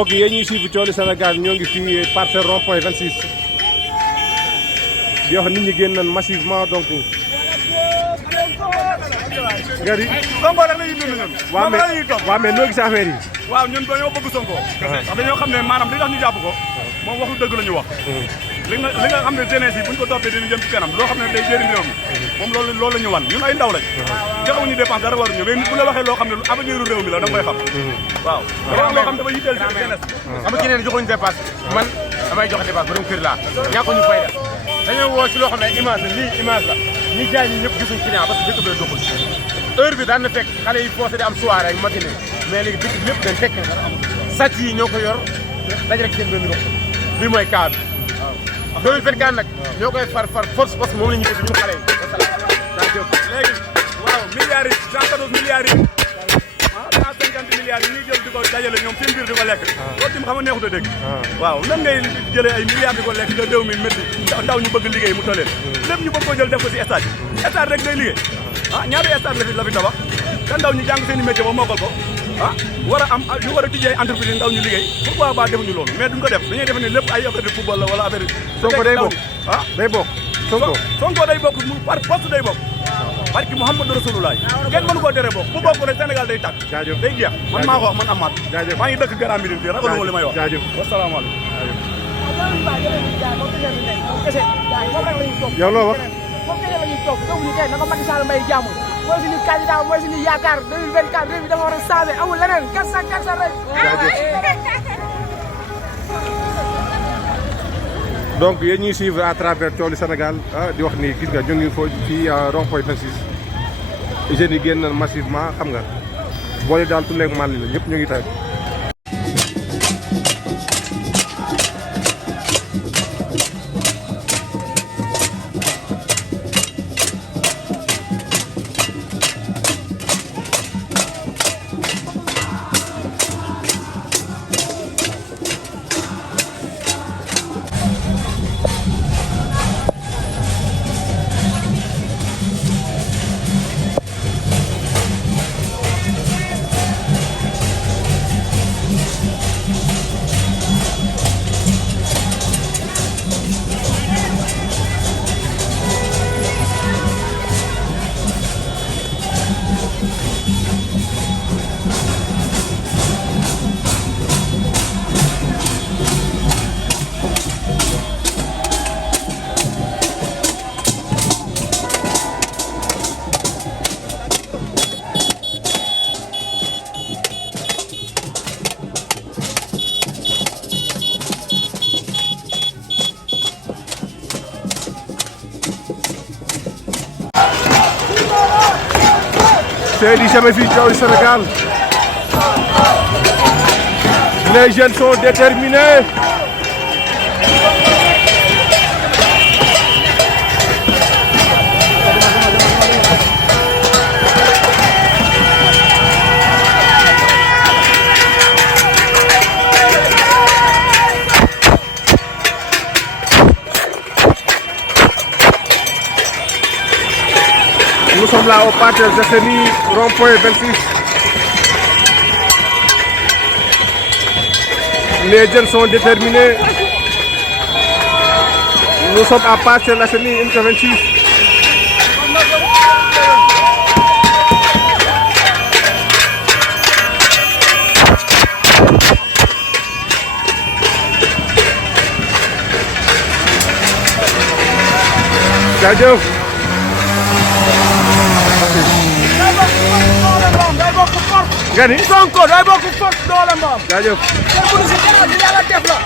mbokk yi ñuy suivre Thiowli Sénégal ñoo ngi fii parcelle rond-point 26 di wax nit ñi génn nañ massivement donc gari Sonko rek la ñuy dund ñun. waaw mais noo gis affaire yi. waaw ñun dañoo bëgg Sonko. ndax dañoo xam ne maanaam li tax ñu jàpp ko moom waxul dëgg la ñu wax. li nga xam ne jeunesse yi buñ ko toppee dinañ jëm ci kanam loo xam ne day jëriñ réew mi moom loolu la ñu wan ñun ay ndaw lañ. joxewuñu dépense dara waruñu mais bu la waxee loo xam ne avenir réew mi la da nga koy xam. waaw dafa loo xam dafa yitteel ci jeunesse. xam nga keneen joxuñu dépense man damay joxe dépense borom kër laa ñàkkuñu fayda dañoo woo ci loo xam ne image la lii image la ñi jaay ñi ñëpp gisuñ client parce que dëkk bi doxul heure bi daan na fekk xale yi forcé di am soirée ak matinée mais léegi dëkk bi lépp dañ fekk sàcc yi ñoo ko yor daj rek seen benn rox lii mooy cas bi 2024 nag ñoo koy far force parce que moom la ñu def ñun xale yi léegi waaw milliards yi 114 milliards yi 150 milliards yi ñuy jël di ko dajale ñoom seen biir di ko lekk loolu tim xam nga neexut a dégg waaw nan ngay jëlee ay milliards di ko lekk nga réew mi métti ndaw ñu bëgg liggéey mu tëleen lépp ñu bëgg ko jël def ko si stade rek day liggéey ñaata stade la fi tabax te ndaw ñu jàng seen i métier ba mokkal ko war a am ñu war a tijjee entreprise ndaw ñu liggéey pourquoi ba defuñu loolu mais duñ ko def dañuy def ne lépp ay affaire de football la wala affaire Sonko day bokk day bokk Sonko day bokk mu par poste day bokk barki Muhammadu Rasulullah kenn mënu koo tere bokk bu bokk rek Sénégal day tàkk day jeex man maa ko wax man amaat maa ngi dëkk Grand Médine fii ragaluma li may wax wasalaamaaleykum yow loo wax moom kay la ñuy toog ñu kay na ko Macky Sall may jàmm mooy suñu candidat mooy suñu yaakaar 2024 réew mi dafa war a changé amul leneen gatsa rek donc yéen ñuy suivre à travers Thiowli Sénégal di wax ni gis nga ñu ngi fii rond-point 26 jeunes yi génn massivement xam nga boole daal tous les mal la ñëpp ñu ngi tay C'est du jamais vu Thiowli Sénégal. Les jeunes sont déterminés. Nous sommes là au parc des Assainies, rond-point 26. Les jeunes sont déterminés. Nous sommes à parc des Assainies, unité 26. jaajëf. nga ni Sonko day bokk force doole moom. jaajëf. kenn mënu si kenn yàlla def la.